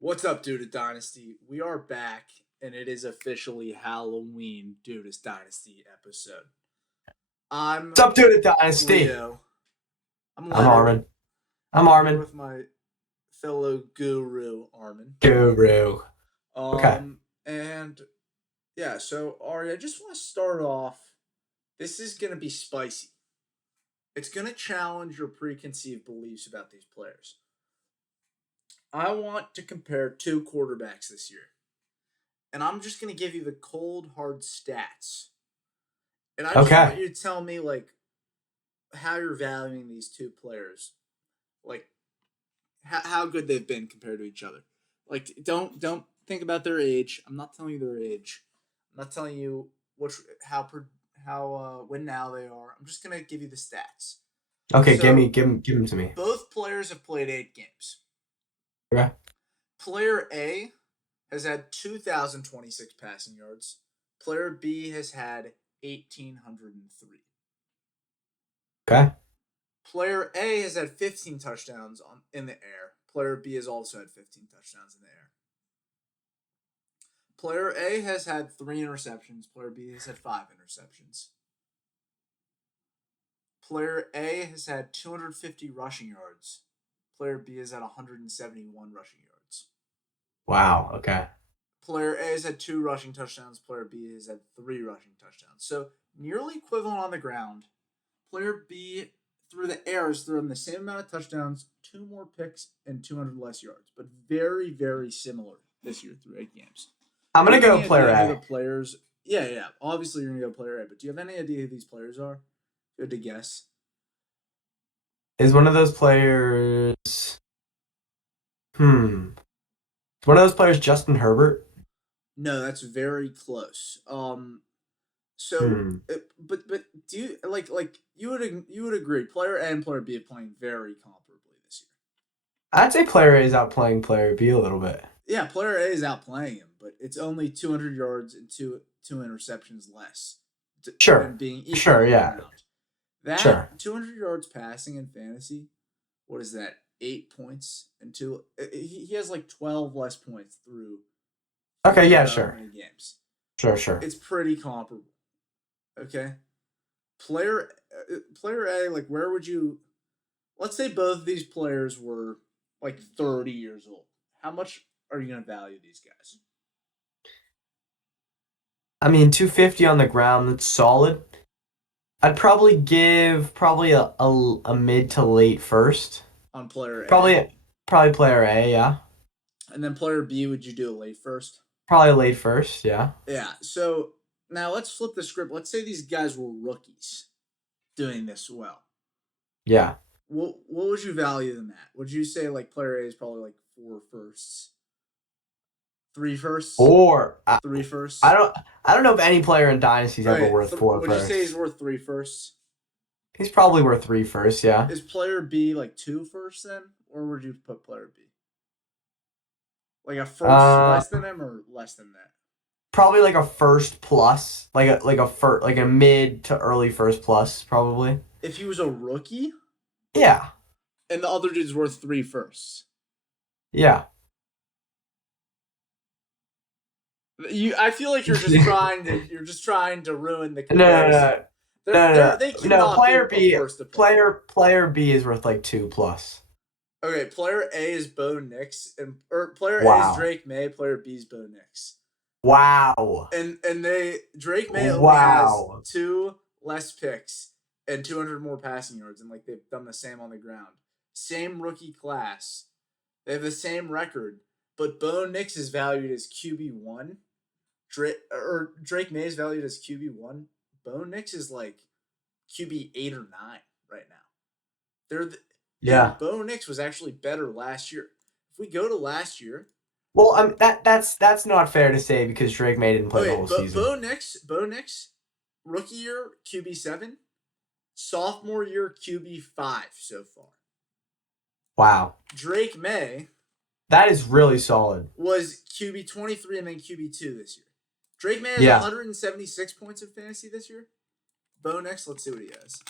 What's up, Dude at Dynasty? We are back, and it is officially Halloween Dude at Dynasty episode. I'm What's up, dude at Dynasty? Leo. I'm I'm Leonard. Armen. I'm I'm here Armen. with my fellow guru, Armen. Guru. Okay. And yeah, so Ari, I just want to start off. This is gonna be spicy. It's gonna challenge your preconceived beliefs about these players. I want to compare two quarterbacks this year, and I'm just gonna give you the cold hard stats. And I just want Okay. you to tell me like how you're valuing these two players, like how good they've been compared to each other. Like don't think about their age. I'm not telling you their age. I'm not telling you which how when now they are. I'm just gonna give you the stats. Okay. So Give him to me. both players have played 8 games. Okay. Player A has had 2,026 passing yards. Player B has had 1,803. Okay. Player A has had 15 touchdowns in the air. Player B has also had 15 touchdowns in the air. Player A has had 3 interceptions. Player B has had 5 interceptions. Player A has had 250 rushing yards. Player B has had 171 rushing yards. Wow. Okay. Player A has had 2 rushing touchdowns. Player B has had 3 rushing touchdowns. So nearly equivalent on the ground. Player B through the air has thrown the same amount of touchdowns, 2 more picks, and 200 less yards, but very, very similar this year through 8 games. I'm Do you gonna have go any player idea who the A. players? Yeah. Obviously, you're gonna go player A, but do you have any idea who these players are? Good to guess. Is one of those players? Hmm. Is one of those players Justin Herbert? No, that's very close. So, Hmm. but do you like you would agree? Player A and player B are playing very comparably this year. I'd say player A is outplaying player B a little bit. Yeah, player A is outplaying him, but it's only 200 yards and two interceptions less than Sure. being equal Sure. on the Yeah. ground. That Sure. 200 yards passing in fantasy, what is that? 8 points and two. He has like 12 less points through Okay. Yeah. however Sure. many games. Sure. Sure. It's pretty comparable. Okay, player player A, like where would you? Let's say both of these players were like 30 years old. How much are you gonna value these guys? I mean, 250 on the ground. That's solid. I'd probably give a mid to late first. On player A. Probably player A, yeah. And then player B, would you do a late first? Probably late first, yeah. Yeah. So now let's flip the script. Let's say these guys were rookies doing this well. Yeah. What would you value them at? Would you say like player A is probably like 4 firsts, 3 firsts, Or I, three I firsts? don't I don't know if any player in Dynasty's ever Okay, worth four would you say he's firsts. worth 3 firsts? He's probably worth three firsts, yeah. Is player B like 2 firsts then, or would you put player B like a first Uh less than him or less than that? Probably like a first plus, like a mid to early first plus, probably. If he was a rookie Yeah. and the other dude's worth 3 firsts. Yeah. I feel like you're just trying to ruin the No, no, comparison. no. No, no, They no. No, cannot be player a B first to play. player B is worth like 2 plus. Okay, player A is Bo Nix, or player A is Wow. Drake May. Player B is Bo Nix, Wow. and Drake May only has Wow. 2 less picks and 200 more passing yards, and like they've done the same on the ground. Same rookie class, they have the same record, but Bo Nix is valued as QB1. Drake May is valued as QB1. Bo Nix is like QB 8 or 9 right now. And Yeah. Bo Nix was actually better last year. If we go to last year, Well, that's not fair to say because Drake May didn't play the okay, whole season. Bo Nix, rookie year QB 7, sophomore year QB 5 so far. Wow. Drake May That is really solid. was QB 23 and then QB 2 this year. Drake May has Yeah. 176 points of fantasy this year. Bo Nix, let's see what he has.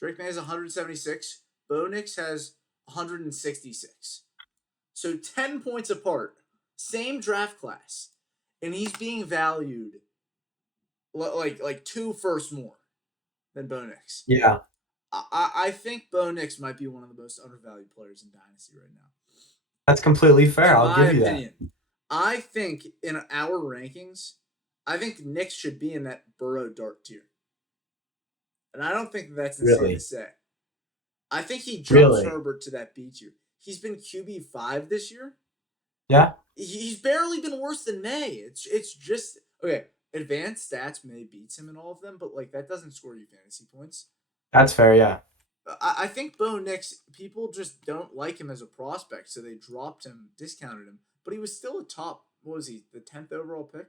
Drake May has 176. Bo Nix has 166. So 10 points apart, same draft class, and he's being valued like 2 firsts more than Bo Nix. Yeah, I think Bo Nix might be one of the most undervalued players in Dynasty right now. that's completely fair. In I'll my give you that. opinion, I think in our rankings, I think Nix should be in that Burrow Dart tier. And I don't think that's insane to Really, say. I think he jumps really. Herbert to that B tier. He's been QB5 this year. Yeah, He's barely been worse than May. It's just okay. Advanced stats May beats him in all of them, but like that doesn't score you fantasy points. that's fair. Yeah, I think Bo Nix, people just don't like him as a prospect, so they dropped him, discounted him. But he was still a top. What was he? The 10th overall pick,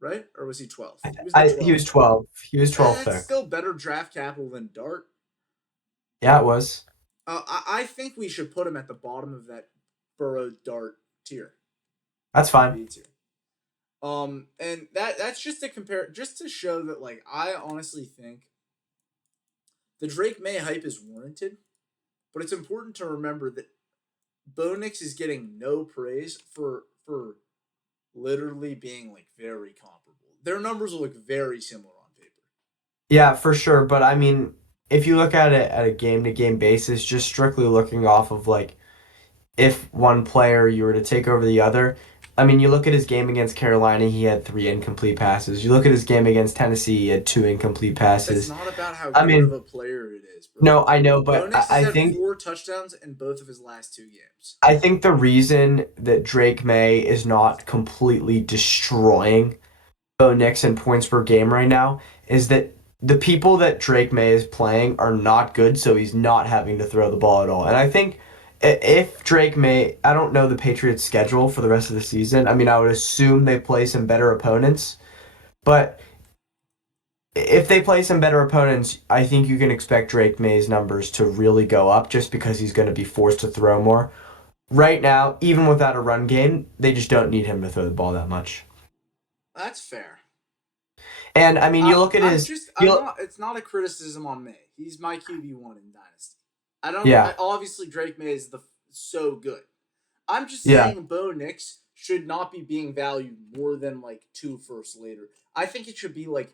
right? Or was he 12th? He was the he 12th. was 12. He was 12th That's pick. still better draft capital than Dart. Yeah, it was. I think we should put him at the bottom of that Burrow Dart tier, That's fine. QB tier. And that's just to compare, just to show that like I honestly think the Drake May hype is warranted, but it's important to remember that Bo Nix is getting no praise for literally being like very comparable. Their numbers will look very similar on paper. Yeah, for sure. But I mean, if you look at it at a game to game basis, just strictly looking off of like if one player you were to take over the other. I mean, you look at his game against Carolina, he had 3 incomplete passes. You look at his game against Tennessee, he had 2 incomplete It's passes. not about how I good of mean, a player it is, bro. no, I know, Bo but Nix has I had think 4 touchdowns in both of his last 2 games. I think the reason that Drake May is not completely destroying Bo Nix in points per game right now is that the people that Drake May is playing are not good, so he's not having to throw the ball at all. And I think if Drake May, I don't know the Patriots' schedule for the rest of the season. I mean, I would assume they play some better opponents, but if they play some better opponents, I think you can expect Drake May's numbers to really go up just because he's going to be forced to throw more. Right now, even without a run game, they just don't need him to throw the ball that much. That's fair. And I mean, you look at I'm his, just I'm you not. It's not a criticism on May. He's my QB1 in Dynasty. yeah, Obviously Drake May is the so good. I'm just yeah. saying Bo Nix should not be being valued more than like 2 firsts later. I think it should be like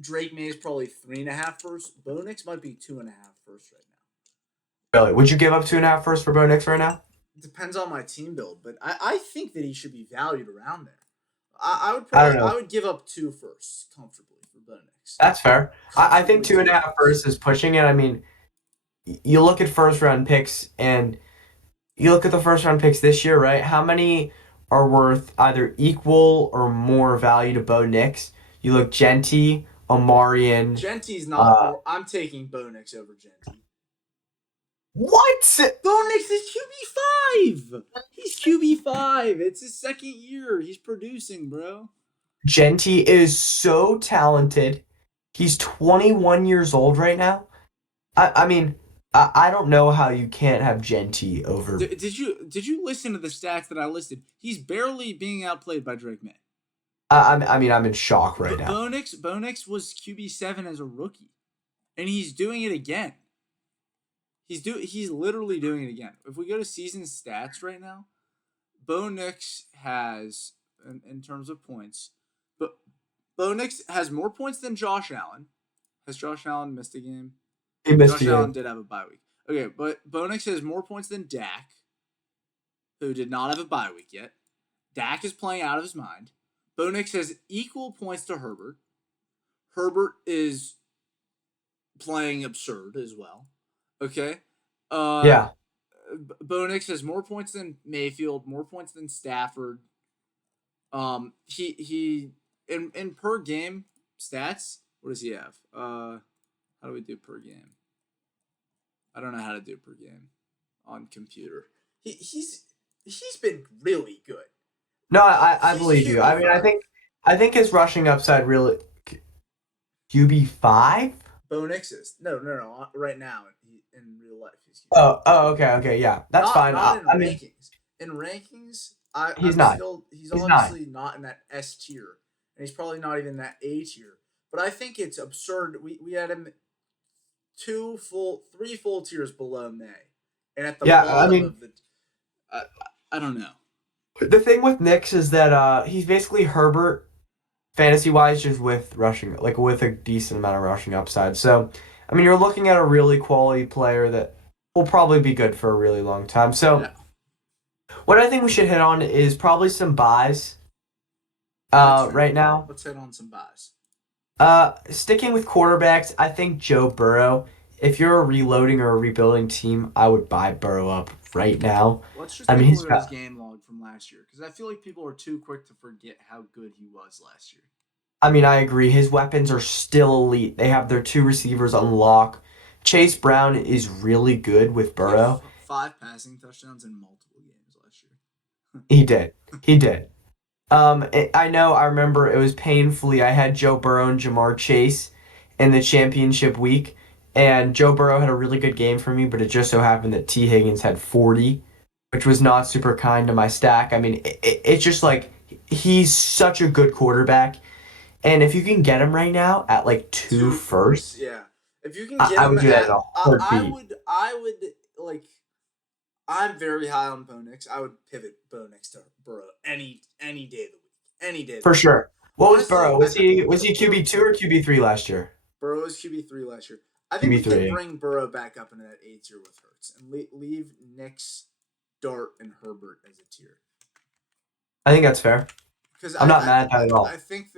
Drake May is probably 3.5 firsts. Bo Nix might be 2.5 firsts right now. Really, would you give up 2.5 first for Bo Nix right now? Depends on my team build, but I think that he should be valued around there. I would I don't probably know. I would give up 2 firsts comfortably for Bo Nix. That's fair. I think Comfortably two and two a half firsts. first is pushing it. I mean, you look at first round picks and you look at the first round picks this year, right? How many are worth either equal or more value to Bo Nix? You look Genty, Omarion. Genty's not Uh, more. I'm taking Bo Nix over Genty. what? Bo Nix is QB5. He's QB5. It's his second year. He's producing, bro. Genty is so talented. He's 21 years old right now. I mean, I don't know how you can't have Genty over. Did you listen to the stats that I listed? He's barely being outplayed by Drake May. I mean, I'm in shock right now. Bo Nix was QB7 as a rookie, and he's doing it again. He's literally doing it again. If we go to season stats right now, Bo Nix has in terms of points, but Bo Nix has more points than Josh Allen. Has Josh Allen missed a game? He missed Josh a Allen game. did have a bye week. Okay, but Bo Nix has more points than Dak, who did not have a bye week yet. Dak is playing out of his mind. Bo Nix has equal points to Herbert. Herbert is playing absurd as well. Okay. Uh, Yeah, Bo Nix has more points than Mayfield, more points than Stafford. He in per game stats. What does he have? How do we do per game? I don't know how to do per game on computer. He's been really good. no, I He's believe you. I mean, QB5. I think his rushing upside really QB5. Bo Nix is no. Right now, in real life, he's Okay, yeah, that's fine. not in I mean, rankings. In rankings, he's I'm not. still he's He's not. obviously not in that S tier, and he's probably not even that A tier. But I think it's absurd. We had him 3 full tiers below May, and at the Yeah, I bottom mean, of the I don't know. The thing with Knicks is that he's basically Herbert fantasy wise, just with rushing, like with a decent amount of rushing upside. So, I mean, you're looking at a really quality player that will probably be good for a really long time. So, Yeah. what I think we should hit on is probably some buys. That's fair. Right now, Let's hit on some buys. sticking with quarterbacks, I think Joe Burrow. If you're a reloading or a rebuilding team, I would buy Burrow up right now. Let's just I take mean, a he's look at his got. game log from last year because I feel like people are too quick to forget how good he was last year. I mean, I agree. His weapons are still elite. They have their two receivers on lock. Chase Brown is really good with He had Burrow. 5 passing touchdowns in multiple games last year. He did. He did. I know. I remember it was painfully. I had Joe Burrow and Jamar Chase in the championship week, and Joe Burrow had a really good game for me. But it just so happened that T Higgins had 40, which was not super kind to my stack. I mean, it's just like he's such a good quarterback, and if you can get him right now at like two first, Yeah. If you can I, get I him would do that in at, a heartbeat. I would like. I'm very high on Bo Nix. I would pivot Bo Nix to Burrow any day of the week. Any day of the For week. sure. What was Honestly, Burrow? Was he QB2 or QB3 last year? Burrow was QB3 last year. I think we can QB3. bring Burrow back up into that A tier with Hurts and leave Nix, Dart, and Herbert as a tier. I think that's fair. Because I'm not mad at that at I all. think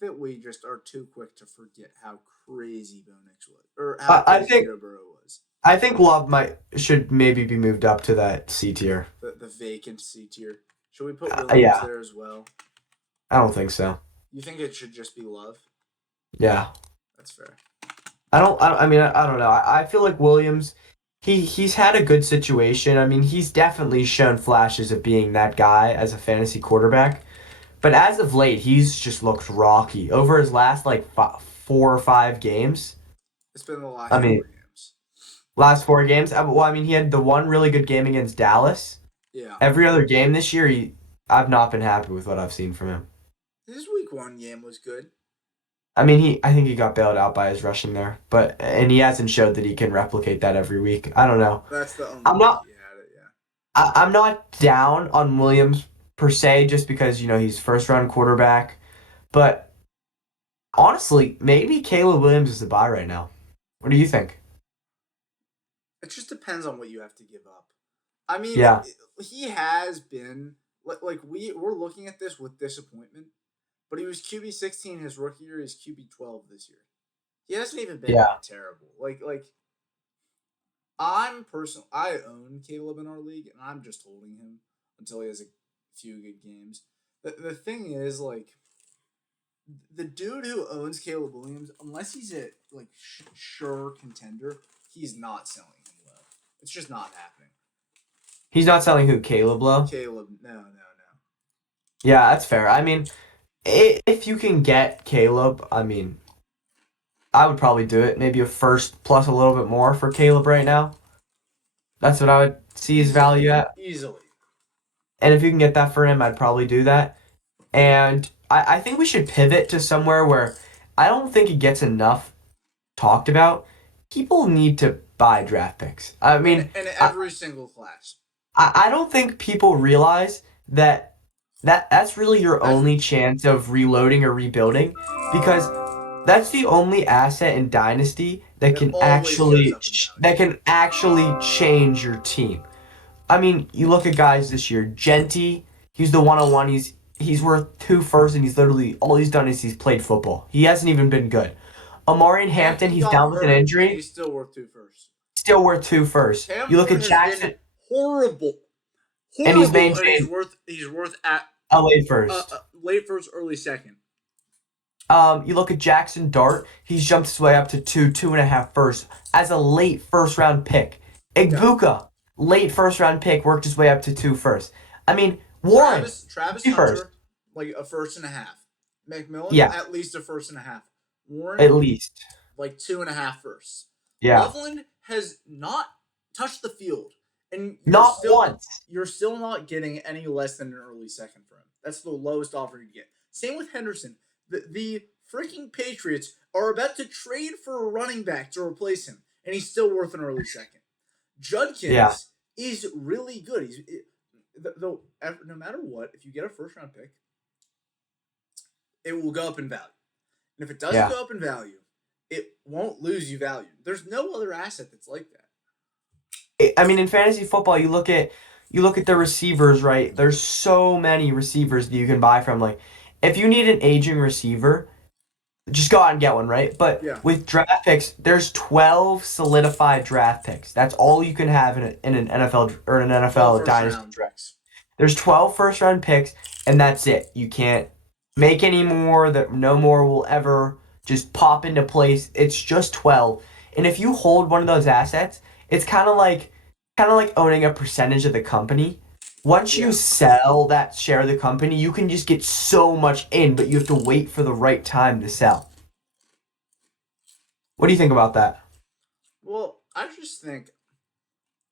that we just are too quick to forget how crazy Bo Nix was or how I crazy think Joe Burrow was. I think Love should maybe be moved up to that C tier. The vacant C tier. Should we put Williams Yeah, there as well? I don't think so. You think it should just be Love? Yeah, That's fair. I mean, I don't know. I feel like Williams, he's had a good situation. I mean, he's definitely shown flashes of being that guy as a fantasy quarterback. But as of late, he's just looked rocky over his last like 4 or 5 games. It's been the last I four mean, games. last 4 games. Well, I mean, he had the one really good game against Dallas. Yeah. Every other game this year, I've not been happy with what I've seen from him. His week 1 game was good. I mean, I think he got bailed out by his rushing there, and he hasn't showed that he can replicate that every week. I don't know. That's the only I'm week not. he had it. Yeah. I'm not down on Williams per se, just because he's first round quarterback. But honestly, maybe Caleb Williams is the buy right now. What do you think? It just depends on what you have to give up. I mean, Yeah, he has been like we're looking at this with disappointment, but he was QB 16 his rookie year. He's QB 12 this year. He hasn't even been yeah. that terrible. Like I own Caleb in our league, and I'm just holding him until he has a few good games. The thing is, like, the dude who owns Caleb Williams, unless he's a like sure contender, he's not selling him low. It's just not happening. He's not selling who Caleb Lowe. Caleb, no. Yeah, that's fair. I mean, if you can get Caleb, I mean, I would probably do it. Maybe a first plus a little bit more for Caleb right now. That's what I would see his value at. Easily. And if you can get that for him, I'd probably do that. And I think we should pivot to somewhere where I don't think it gets enough talked about. People need to buy draft picks. I mean, In every single class. I don't think people realize that's really your only chance of reloading or rebuilding, because that's the only asset in Dynasty that can always goes up in value. actually change your team. I mean, you look at guys this year. Genty, he's the 101. He's worth 2 firsts, and he's literally all he's done is he's played football. He hasn't even been good. Amari and Hampton, he's down with an injury. He's still worth 2 firsts. Still worth 2 firsts. You look at Jackson, horrible, and he's maintained. He's worth at a late first. Late first, early second. You look at Jackson Dart. He's jumped his way up to 2.5 firsts as a late first round pick. Igbuka, late first round pick, worked his way up to 2 firsts. I mean, Warren, Travis 2 Hunter, first. like a first and a half. McMillan, Yeah, at least a first and a half. Warren, at least like 2.5 firsts. Yeah, Loveland has not touched the field, and not once. You're still not getting any less than an early second for him. That's the lowest offer you get. Same with Henderson. The freaking Patriots are about to trade for a running back to replace him, and he's still worth an early second. Judkins is really good. no matter what, if you get a first round pick, it will go up in value. And if it doesn't Yeah. go up in value, it won't lose you value. There's no other asset that's like that. I mean, in fantasy football, you look at the receivers, right? There's so many receivers that you can buy from. Like, if you need an aging receiver, just go out and get one, right? But Yeah, with draft picks, there's 12 solidified draft picks. That's all you can have in an NFL or an 12 NFL first dynasty round draft. picks. There's 12 first round picks, and that's it. You can't make any more. That no more will ever just pop into place. It's just 12. And if you hold one of those assets, it's kind of like owning a percentage of the company. Once you Yeah. sell that share of the company, you can just get so much in, but you have to wait for the right time to sell. What do you think about that? Well, I just think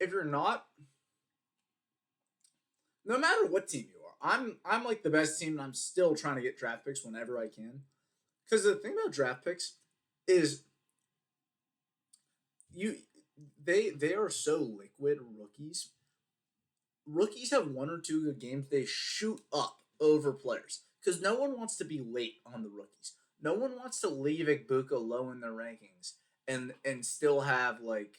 if you're not, no matter what team you are, I'm like the best team, and I'm still trying to get draft picks whenever I can. Because the thing about draft picks is you they are so liquid. Rookies have one or two good games, they shoot up over players because no one wants to be late on the rookies. No one wants to leave Igbuka low in their rankings and still have like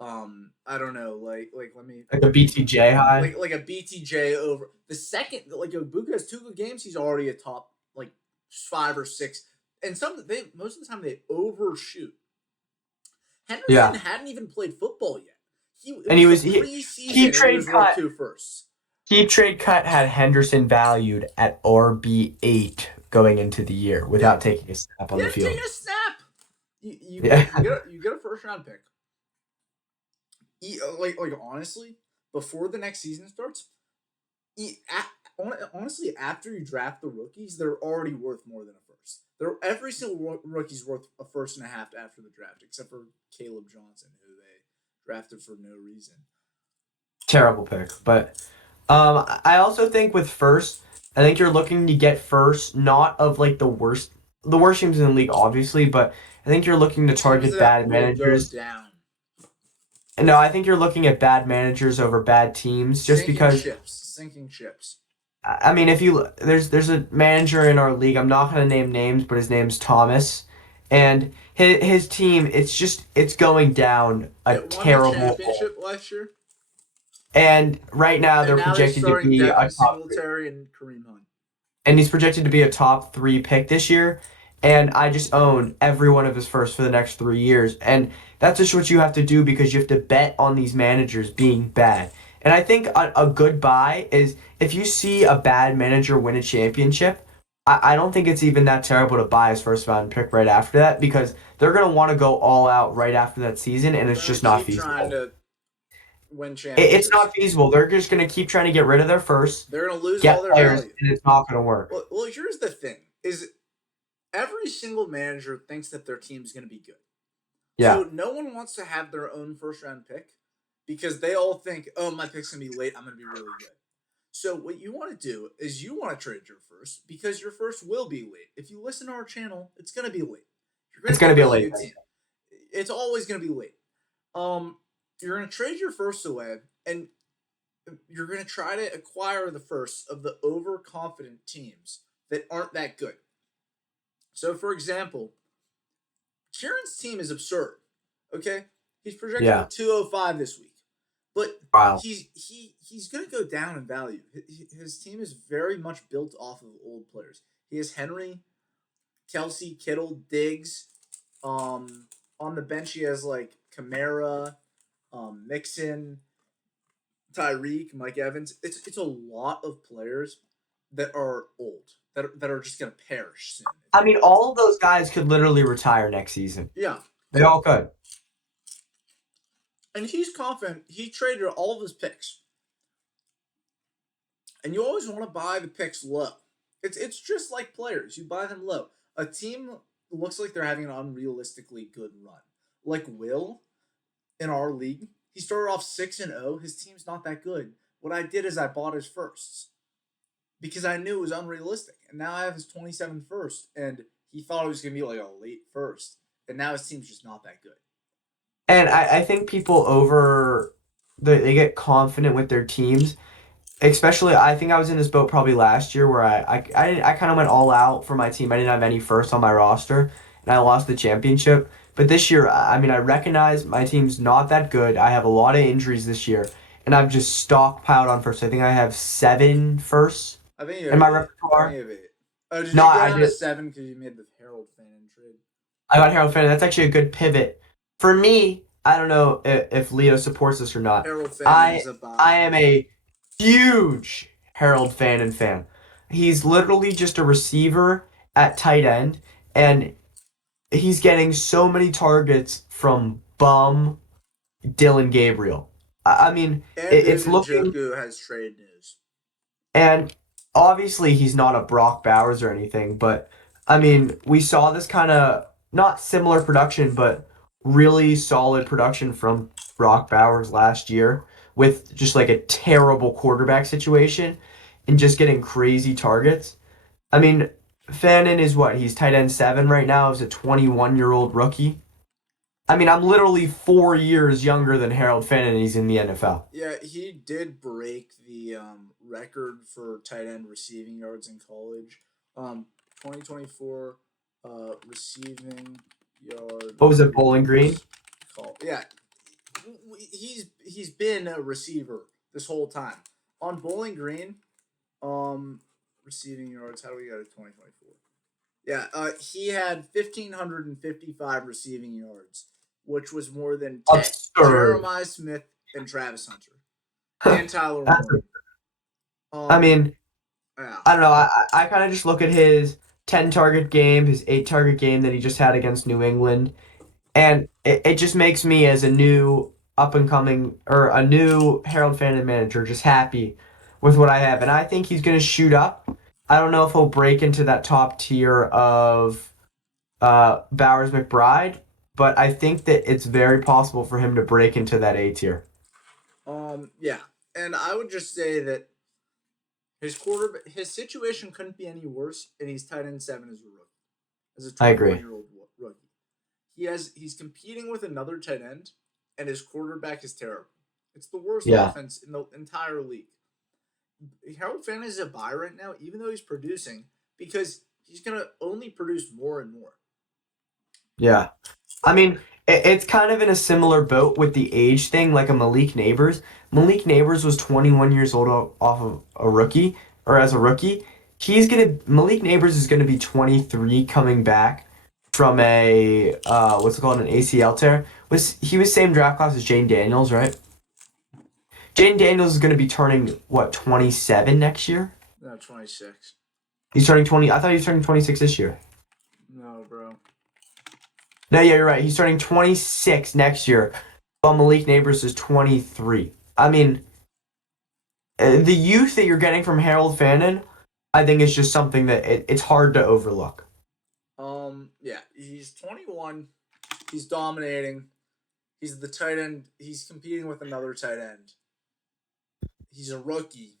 I don't know, like let me Like a BTJ high? like a BTJ over the second, like Igbuka has two good games, he's already a top like 5 or 6, and they most of the time they overshoot. Henderson Yeah. hadn't even played football yet. It And was the keep preseason, and he trade was worth cut. two firsts. Keep trade cut had Henderson valued at RB8 going into the year Yeah, without taking a snap he on the didn't take field. a snap. You Yeah. get you get a first round pick. Like honestly, before the next season starts, honestly, after you draft the rookies, they're already worth more than a first. They're every single rookie's worth a first and a half after the draft, except for Caleb Johnson, who they drafted for no reason. Terrible pick. But I also think with first, I think you're looking to get first, not of like the worst teams in the league, obviously, but I think you're looking to Teams target that bad will go managers. down, No, I think you're looking at bad managers over bad teams just because sinking ships. I mean, if you there's a manager in our league. I'm not gonna name names, but his name's Thomas, and his team. It's going down a It won the terrible hole. championship last year, And right now and they're now they're projected to starting be a Devin top three, Singletary and Kareem Hunt. and he's projected to be a top three pick this year. And I just own every one of his first for the next 3 years, and that's just what you have to do because you have to bet on these managers being bad. And I think a good buy is if you see a bad manager win a championship. I don't think it's even that terrible to buy his first round pick right after that because they're gonna want to go all out right after that season, and it's They're gonna just not keep trying feasible. to win It's championships. not feasible. They're just gonna keep trying to get rid of their first, They're gonna lose all get their players, value. and it's not gonna work. Well, here's the thing: is every single manager thinks that their team's gonna be good. Yeah, So no one wants to have their own first round pick because they all think, oh, my pick's gonna be late. I'm gonna be really good. So what you want to do is you want to trade your first because your first will be late. If you listen to our channel, it's gonna be late. You're it's gonna get gonna a be a really late good thing. team. It's always gonna be late. Um, you're gonna trade your first away, and you're gonna try to acquire the first of the overconfident teams that aren't that good. So, for example, Sharon's team is absurd. Okay, he's projected for Yeah. 205 this week, but Wow. he's going to go down in value. His team is very much built off of old players. He has Henry, Kelsey, Kittle, Diggs. On the bench he has like Kamara, Mixon, Tyreek, Mike Evans. It's a lot of players that are old that are just going to perish soon if I you mean, let them. all of those guys could literally retire next season. Yeah, They all could. and he's confident. He traded all of his picks, and you always want to buy the picks low. It's just like players. You buy them low. A team looks like they're having an unrealistically good run. Like Will in our league, he started off 6-0. His team's not that good. What I did is I bought his firsts because I knew it was unrealistic. And now I have his 27th first, and he thought it was gonna be like a late first, and now his team's just not that good. And I think people they get confident with their teams. especially I think I was in this boat probably last year where I kind of went all out for my team. I didn't have any first on my roster, and I lost the championship. But this year, I mean, I recognize my team's not that good. I have a lot of injuries this year, and I've just stockpiled on first. I think I have seven firsts I think you in have my 8. I think repertoire. you have 8. Oh, did No, you go I down to did. 7 because you made the Harold Fannin trade? I got Harold Fannin. That's actually a good pivot for me. I don't know if Leo supports this or not. Harold Fannin I is a buy. I am a huge Harold Fannin fan. He's literally just a receiver at tight end, and he's getting so many targets from bum Dylan Gabriel. I mean, And it's David looking, Njoku has trade news. and obviously he's not a Brock Bowers or anything, but I mean, we saw this kind of not similar production, but really solid production from Brock Bowers last year with just like a terrible quarterback situation and just getting crazy targets. I mean, Fannin is what? He's tight end 7 right now as a 21-year-old rookie. I mean, I'm literally 4 years younger than Harold Fannin and he's in the NFL. Yeah, he did break the record for tight end receiving yards in college. 2024 receiving yard What was it, Bowling Green? yards. Yeah, he's been a receiver this whole time. On Bowling Green, um, receiving yards. How do we go to 2024? Yeah, he had 1,555 receiving yards, which was more than Absurd. Jeremiah Smith and Travis Hunter and Tyler That's Warren. I Um, mean, yeah, I don't know. I kind of just look at his 10 target game, his 8 target game that he just had against New England, and it just makes me, as a new up and coming or a new Harold Fannin manager, just happy with what I have. And I think he's going to shoot up. I don't know if he'll break into that top tier of Bowers McBride, but I think that it's very possible for him to break into that A tier. yeah, and I would just say that his situation couldn't be any worse, and he's tight end 7 as a rookie, as a I 21 agree. year old rookie. He's competing with another tight end, and his quarterback is terrible. It's the worst Yeah. offense in the entire league. Harold Fannin is a buy right now, even though he's producing, because he's gonna only produce more and more. Yeah. I mean, it's kind of in a similar boat with the age thing, like a Malik Neighbors. Malik Neighbors was 21 years old off of a rookie, or as a rookie. Malik Neighbors is gonna be 23 coming back from a what's it called, an ACL tear. He was same draft class as Jane Daniels, right? Jane Daniels is gonna be turning what, 27 next year? No, 26. He's turning 20. I thought he was turning 26 this year. No, bro. No, yeah, you're right. He's turning 26 next year, while Malik Neighbors is 23. I mean, the youth that you're getting from Harold Fannin, I think is just something that it's hard to overlook. Yeah, he's 21. He's dominating. He's the tight end. He's competing with another tight end. He's a rookie.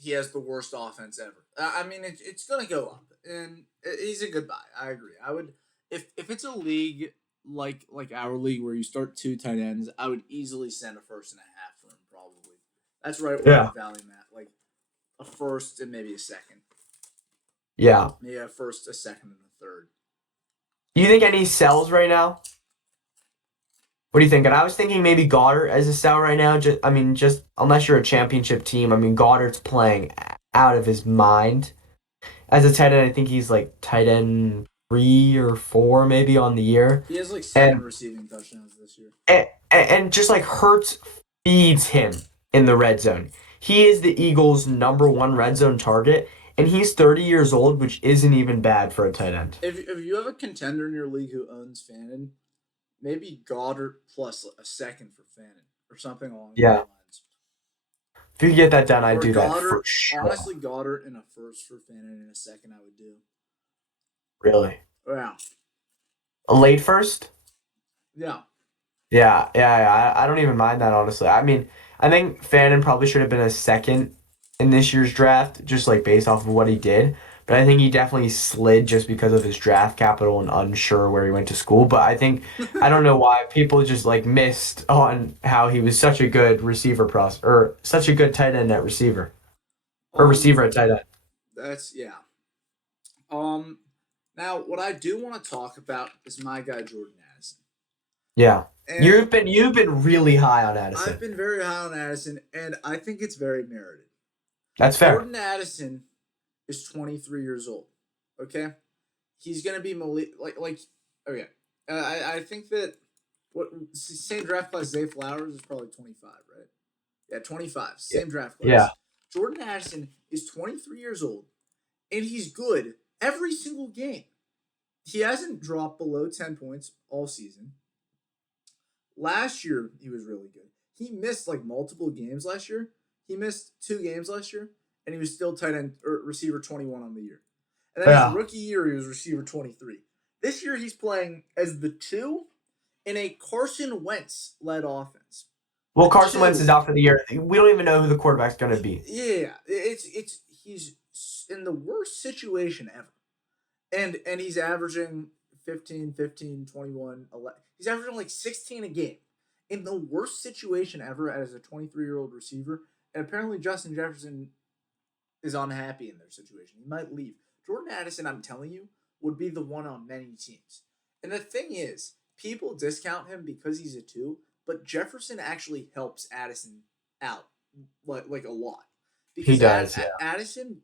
He has the worst offense ever. I mean, it's gonna go up, and he's a good buy. I agree. I would, if it's a league like our league where you start 2 tight ends, I would easily send a first and a half for him. Probably that's right where Yeah. I'd value him at, like a first and maybe a second, Yeah. maybe a first, a second, and a third. Do you think any sells right now? What do you think? And I was thinking maybe Goddard as a sell right now. Just, I mean, just unless you're a championship team, I mean, Goddard's playing out of his mind. As a tight end, I think he's like tight end 3 or 4 maybe on the year. He has like 7 And receiving touchdowns this year. and just like Hurts feeds him in the red zone. He is the Eagles' number one red zone target, and he's 30 years old, which isn't even bad for a tight end. If you have a contender in your league who owns Fannin, maybe Goddard plus a second for Fannin or something along those Yeah. lines. If you could get that done, I'd Or do that for Goddard, sure. honestly, Goddard in a first for Fannin in a second, I would do. Really. Yeah, A late first? yeah. Yeah. I don't even mind that, honestly. I mean, I think Fannin probably should have been a second in this year's draft, just like based off of what he did. but I think he definitely slid just because of his draft capital and unsure where he went to school. But I don't know why people just like missed on how he was such a good receiver or such a good tight end at receiver or Um, receiver at tight end. that's yeah. Um, Now what I do want to talk about is my guy Jordan Addison, Yeah, and you've been really high on I've Addison. been very high on Addison, and I think it's very merited. That's fair. Jordan Addison is 23 years old. Okay, he's gonna be like okay. I think that what same draft class Zay Flowers is probably 25, right? Yeah, 25. Yeah. Same draft Yeah. class. Jordan Addison is 23 years old, and he's good every single game. He hasn't dropped below 10 points all season. Last year, he was really good. He missed like multiple games last year. He missed 2 games last year, and he was still tight end or receiver 21 on the year. And then his Yeah. rookie year, he was receiver 23. This year, he's playing as the 2 in a Carson Wentz led offense. Well, The Carson Wentz is 2. out for the year. We don't even know who the quarterback's going to be. Yeah, it's he's in the worst situation ever. And he's averaging 15, 15, 21, 11. He's averaging like 16 a game in the worst situation ever as a 23-year-old receiver. And apparently Justin Jefferson is unhappy in their situation. He might leave. Jordan Addison, I'm telling you, would be the one on many teams. And the thing is, people discount him because he's a 2, but Jefferson actually helps Addison out like a lot. He Because does. Yeah. Addison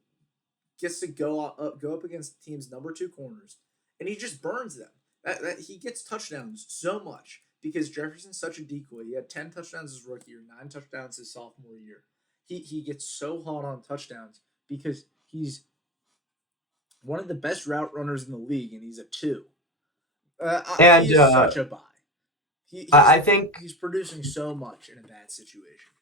gets to go up against teams' number 2 corners, and he just burns them. He gets touchdowns so much because Jefferson's such a decoy. He had 10 touchdowns his rookie year, 9 touchdowns his sophomore year. He gets so hot on touchdowns because he's one of the best route runners in the league, and he's a 2. He And is such a buy. I think, He's producing so much in a bad situation.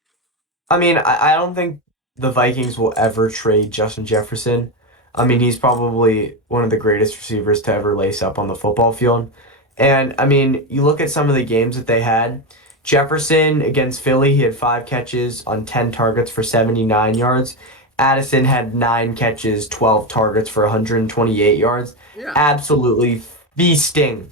I mean, I don't think the Vikings will ever trade Justin Jefferson. I mean, he's probably one of the greatest receivers to ever lace up on the football field. And I mean, you look at some of the games that they had. Jefferson against Philly, he had 5 catches on 10 targets for 79 yards. Addison had 9 catches, 12 targets for 128 yards. Yeah, Absolutely feasting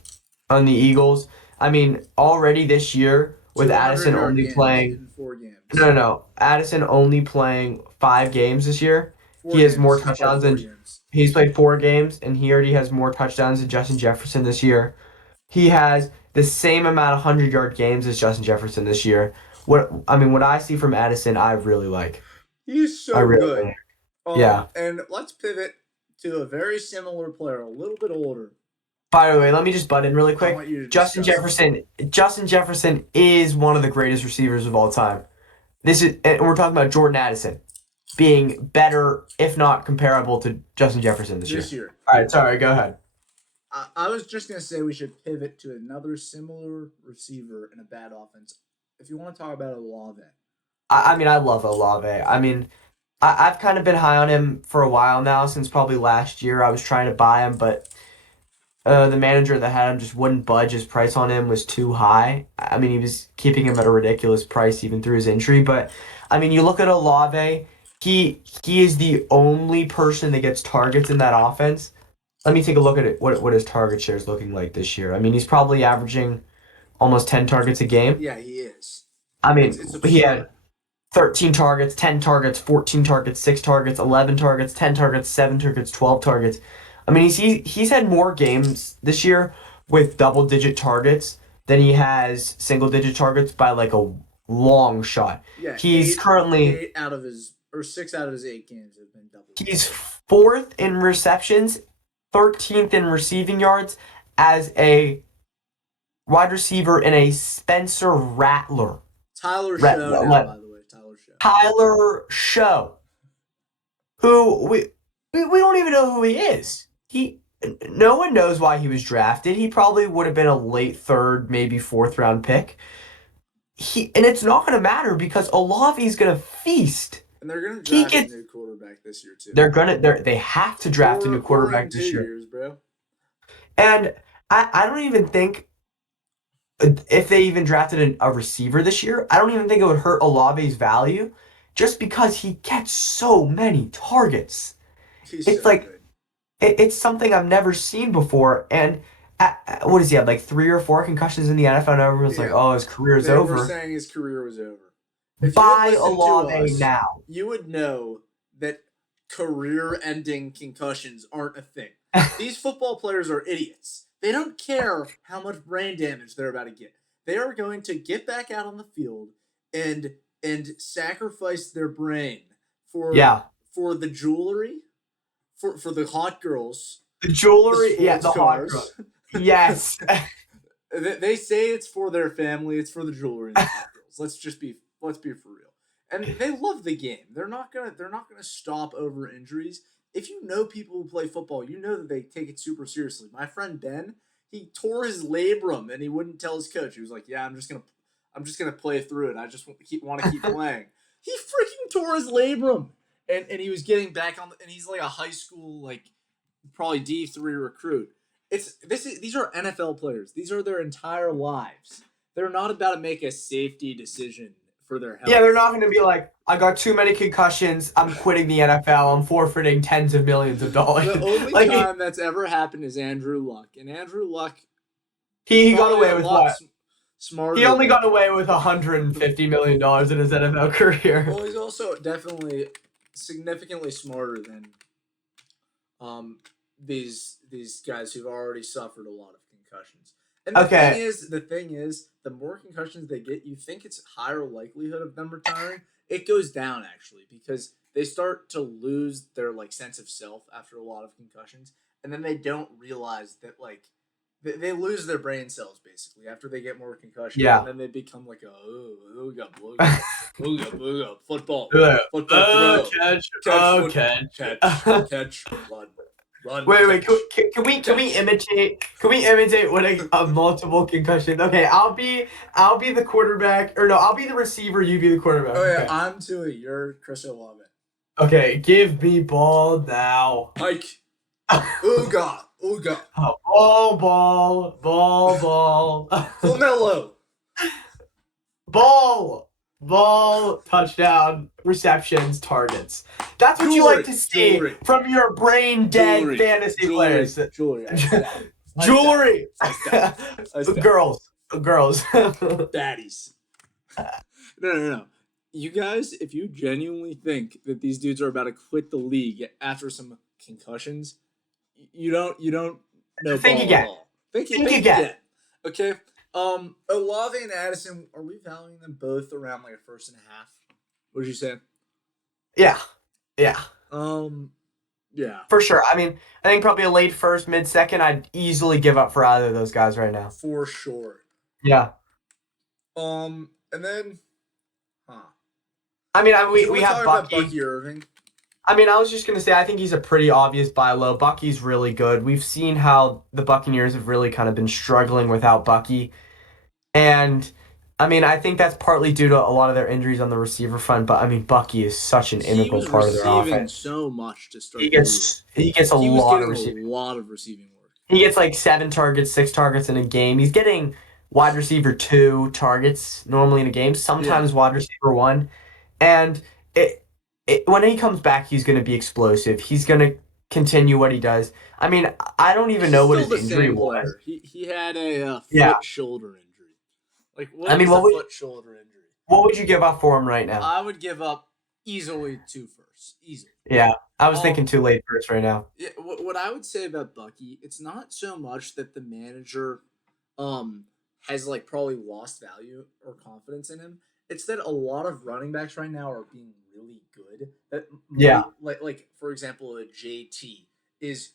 on the Eagles. I mean, already this year with 200 Addison yard only games playing in 4 games. no. Addison only playing 5 games this year. Four He has more games. He's played touchdowns four than games. he's played 4 games, and he already has more touchdowns than Justin Jefferson this year. He has the same amount of 100-yard games as Justin Jefferson this year. What I see from Addison, I really like. He's I so really good. like. Yeah. And let's pivot to a very similar player, a little bit older. By the way, let me just butt in really I quick. want you to Justin discuss him. Jefferson. Justin Jefferson is one of the greatest receivers of all time. And we're talking about Jordan Addison being better, if not comparable to Justin Jefferson this year. This year. All right, sorry, go ahead. I was just gonna say we should pivot to another similar receiver in a bad offense. If you want to talk about Olave, I mean, I love Olave. I mean, I've kind of been high on him for a while now, since probably last year. I was trying to buy him, but the manager that had him just wouldn't budge. His price on him was too high. I mean, he was keeping him at a ridiculous price even through his injury. But I mean, you look at Olave. He is the only person that gets targets in that offense. Let me take a look at it. What his target share is looking like this year. I mean, he's probably averaging almost 10 targets a game. yeah, he is. I mean, It's he absurd. had 13 targets, 10 targets, 14 targets, 6 targets, 11 targets, 10 targets, 7 targets, 12 targets. I mean, he's had more games this year with double-digit targets than he has single-digit targets by like a long shot. Yeah, He's currently 6 out of his 8 games have been double. he's fourth in receptions, 13th in receiving yards as a wide receiver in a Spencer Rattler. Tyler Rat- Show now, let- by the way. Tyler Show. Tyler Show, who we don't even know who he is. No one knows why he was drafted. He probably would have been a late third, maybe fourth round pick. And it's not going to matter because Olave's going to feast. And they're gonna He draft a gets. new quarterback this year too. They have to draft a new Or quarterback in this 2 year. years, bro. And I don't even think if they even drafted a receiver this year, I don't even think it would hurt Olave's value just because he gets so many targets. He's It's so like good. it's something I've never seen before. And what does he have, like 3 or 4 concussions in the NFL? And everyone's like, Yeah, oh, his career's they were over. saying his career was over. If you had Buy listened to Olave us, now. you would know that career-ending concussions aren't a thing. These football players are idiots. They don't care how much brain damage they're about to get. They are going to get back out on the field and sacrifice their brain for Yeah. the jewelry, for the hot girls, The the jewelry, yeah, sports the hot girl. cars. Yes. They say it's for their family, it's for the jewelry and the hot girls. Let's be for real. And they love the game. They're not gonna stop over injuries. If you know people who play football, you know that they take it super seriously. My friend Ben, he tore his labrum and he wouldn't tell his coach. He was like, "Yeah, I'm just gonna play through it. I just want to keep playing." He freaking tore his labrum, and he was getting back on. And he's like a high school, like probably D3 recruit. These are NFL players. These are their entire lives. They're not about to make a safety decision for their Yeah, they're health. not going to be like, I got too many concussions. I'm quitting the NFL. I'm forfeiting tens of millions of dollars. The only Like time that's ever happened is Andrew Luck, and Andrew Luck is he got probably away a with lot what? He smarter only got than. away with $150 million in his NFL career. Well, he's also definitely significantly smarter than um these guys who've already suffered a lot of concussions. And Okay, the thing is, the more concussions they get, you think it's higher likelihood of them retiring. It goes down actually because they start to lose their like sense of self after a lot of concussions, and then they don't realize that like they lose their brain cells basically after they get more concussions, and yeah. then they become like a ooga booga, ooga booga, football Catch, foot catch. catch, run, Wait, wait. catch, Can we catch. imitate? Can we imitate what a multiple concussion? Okay, I'll be the quarterback, or no, I'll be the receiver. You be the quarterback. Oh yeah, Okay. I'm Tui. You're Chris Olave. Okay. Give me ball now. Hike. Ooga, ooga. Ball. Flamello. Ball, touchdown, receptions, targets. That's what you like Jewelry, to see jewelry, from your brain dead jewelry, fantasy players. jewelry. I stat. Jewelry. I stat. I stat. Girls. Baddies. No. You guys, if you genuinely think that these dudes are about to quit the league after some concussions, you don't know Think ball at again. all. Think Think again. again. Okay. Olave and Addison, are we valuing them both around like a first and a half? What did you say? Yeah. Yeah. Um, yeah, For sure. I mean, I think probably a late first, mid second, I'd easily give up for either of those guys right now. for sure. Yeah. And then, huh? I mean, Do you we want to have talk about Bucky. Bucky Irving? I mean, I was just gonna say, I think he's a pretty obvious buy low. Bucky's really good. We've seen how the Buccaneers have really kind of been struggling without Bucky, and I mean, I think that's partly due to a lot of their injuries on the receiver front. But I mean, Bucky is such an He integral was part of their receiving offense. so much to start the year. He gets a He was lot of getting a receiving. lot of receiving work. He gets like 7 targets, 6 targets in a game. He's getting wide receiver 2 targets normally in a game. Yeah, Sometimes wide receiver 1. And when he comes back, he's going to be explosive. He's going to continue what he does. I mean, I don't even he's know what still his the injury same was. player. He had a Yeah. foot shoulder injury. Like I what mean, is a foot shoulder injury? what would you give up for him right now? I would give up easily 2 firsts, easily. Yeah, I was thinking Um, too late first right now. Yeah, what I would say about Bucky, it's not so much that the manager um has like probably lost value or confidence in him. It's that a lot of running backs right now are being really good. That Yeah. might like for example, a JT is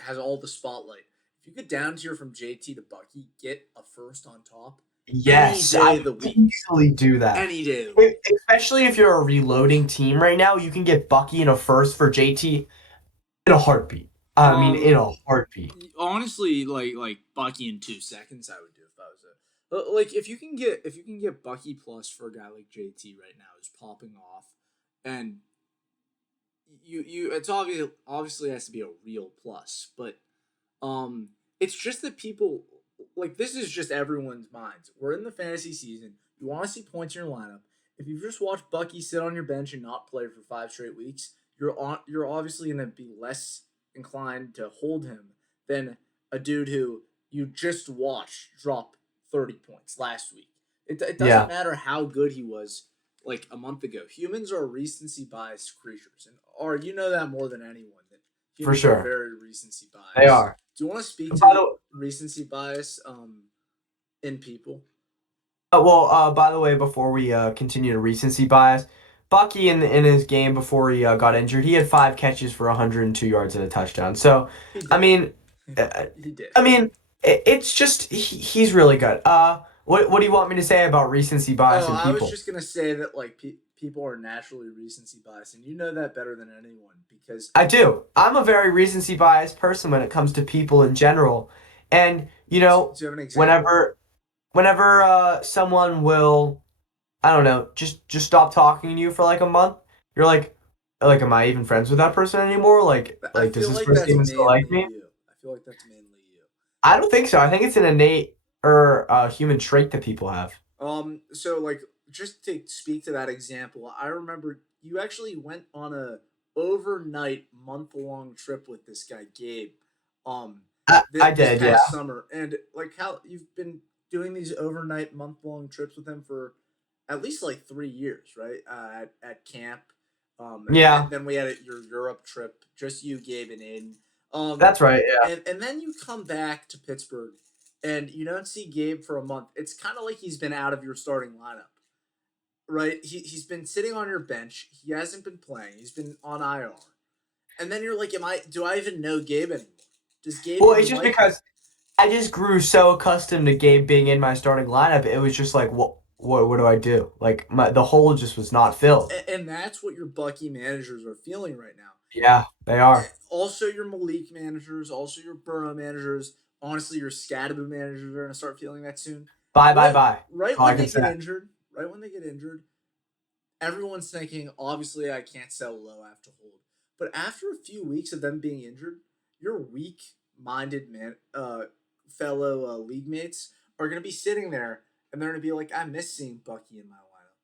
has all the spotlight. If you get down tier from JT to Bucky, get a first on top any Yes, day I of the would week. easily do that. Any day of the week. Especially if you're a reloading team right now, you can get Bucky in a first for JT in a heartbeat. I mean, in Um a heartbeat. honestly, like Bucky in 2 seconds, I would do if I was like if you can get Bucky plus for a guy like JT right now who's popping off, and you it's obviously has to be a real plus, but it's just that people like this is just everyone's minds. We're in the fantasy season. You want to see points in your lineup. If you've just watched Bucky sit on your bench and not play for 5 straight weeks, you're obviously gonna be less inclined to hold him than a dude who you just watched drop 30 points last week. It doesn't Yeah, matter how good he was like a month ago. Humans are recency bias creatures, and or you know that more than anyone that for humans are sure. very recency They bias. are. Do you want to speak By to the recency bias in people? by the way, before we continue to recency bias, Bucky in his game before he got injured, he had 5 catches for 102 yards and a touchdown. So, He I did. mean, uh, He did. it's just he's really good. What do you want me to say about recency bias Oh, in I was people? just gonna say that like people are naturally recency bias, and you know that better than anyone because I do. I'm a very recency biased person when it comes to people in general, and do you have an example? whenever someone will, I don't know, just stop talking to you for like a month. You're like, am I even friends with that person anymore? I Does feel this like person that's even still mainly like me? you. I feel like that's mainly you. I don't think so. I think it's an innate or human trait that people have. So like just to speak to that example, I remember you actually went on a overnight month long trip with this guy Gabe, um, I this did, yeah, past summer, and like how you've been doing these overnight month long trips with him for at least like 3 years, right? At camp, yeah, then we had your Europe trip, just you, Gabe, and Aiden, um, that's right, yeah, and then you come back to Pittsburgh and you don't see Gabe for a month. It's kind of like he's been out of your starting lineup, right? He's been sitting on your bench. He hasn't been playing. He's been on IR. And then you're like, do I even know Gabe anymore? Does Gabe Well, it's even just like me? because I just grew so accustomed to Gabe being in my starting lineup. It was just like, what do I do? Like the hole just was not filled. And that's what your Bucky managers are feeling right now. Yeah, they are. Also, your Malik managers, also your Burrow managers, honestly, your Scadaboo managers are going to start feeling that soon. Bye, bye, Right, bye. That's right all I when can they get say. injured, right when they get injured, everyone's thinking, obviously, I can't sell low after hold. But after a few weeks of them being injured, your weak-minded fellow league mates are going to be sitting there and they're going to be like, I miss seeing Bucky in my lineup.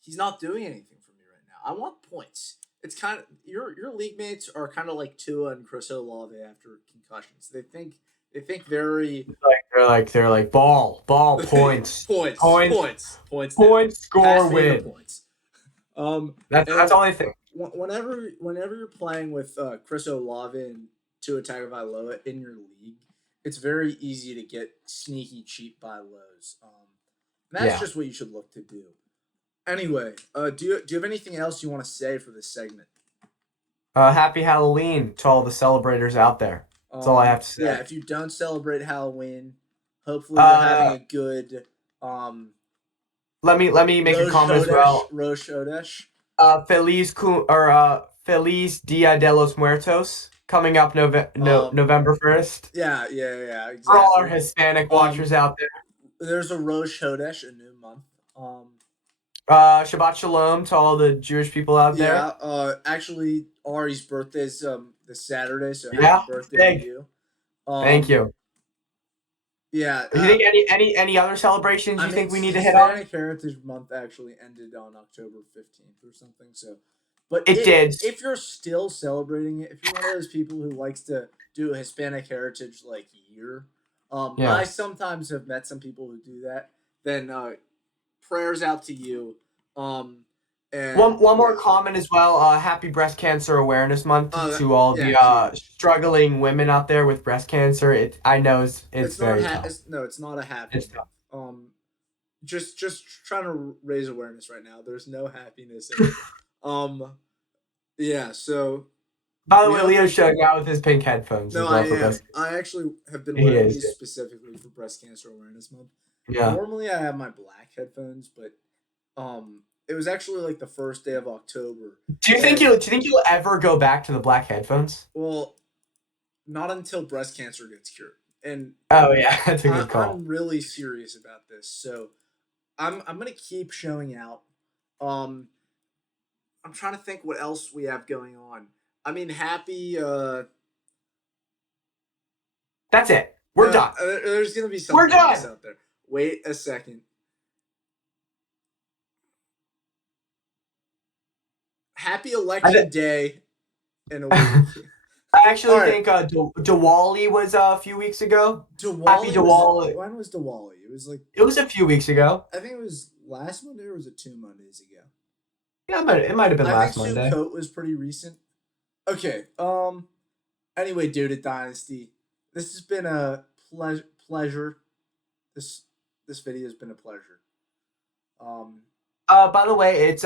He's not doing anything for me right now. I want points. It's kind of your league mates are kind of like Tua and Chris Olave after concussions. They think very They're like ball, points, points, points, points, points now. points, score, Pass me the win. points. That's And all I think. whenever you're playing with Chris Olave and Tua Tagovailoa in your league, it's very easy to get sneaky cheap buy lows. And that's Yeah. just what you should look to do. Anyway, do you have anything else you want to say for this segment? Happy Halloween to all the celebrators out there. That's all I have to Yeah, say. if you don't celebrate Halloween, hopefully you're having Uh, a good um let me make a comment as well. Rosh Hodesh. Feliz Dia de los Muertos coming up Um, November 1st. yeah, For all our exactly. Hispanic Um, watchers out there. there's a Rosh Hodesh, a new month. Shabbat Shalom to all the Jewish people out Yeah. there. Actually, Ari's birthday's this Saturday, so happy Yeah, birthday to big. you. Thank Um, you. yeah. Do you think any other celebrations I you mean, think we need to hit on? Hispanic Heritage Month actually ended on October 15th or something. So, but It if did. if you're still celebrating it, if you're one of those people who likes to do a Hispanic Heritage like year, I Yeah. sometimes have met some people who do that. Then prayers out to you. Um, One and one more yeah. comment as well. Happy Breast Cancer Awareness Month to all Yeah, the huge. struggling women out there with breast cancer. I know it's It's not very tough. no, it's not a happy It's month. tough. Just trying to raise awareness right now. There's no happiness in it. Um, yeah. So By the we way, hope. Leo's showing out with his pink headphones No, as I well for am. breast. I actually have been He wearing is. these specifically for Breast Cancer Awareness Month. Yeah. Normally, I have my black headphones, but it was actually like the first day of October, and Do you think you'll ever go back to the black headphones? well, not until breast cancer gets cured. And Oh yeah, that's a good call. I'm really serious about this, so I'm gonna keep showing out. Um, I'm trying to think what else we have going on. I mean, happy. That's it. We're No, done. there's gonna be We're something else done. out there. Wait a second. Happy I Election th- Day in a week. I All actually right, think Diwali was a few weeks ago. Happy Diwali was Diwali. when was Diwali? It was like It was a few weeks ago. I think it was last Monday or was it 2 Mondays ago? Yeah, it might have been I think last Monday. Sukkot was pretty recent. Okay. Anyway, dude, at Dynasty, this has been a pleasure. This this video has been a pleasure. Um. By the way, it's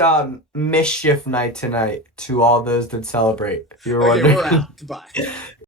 mischief night tonight to all those that celebrate. If you were Okay, we're wondering. out. Goodbye.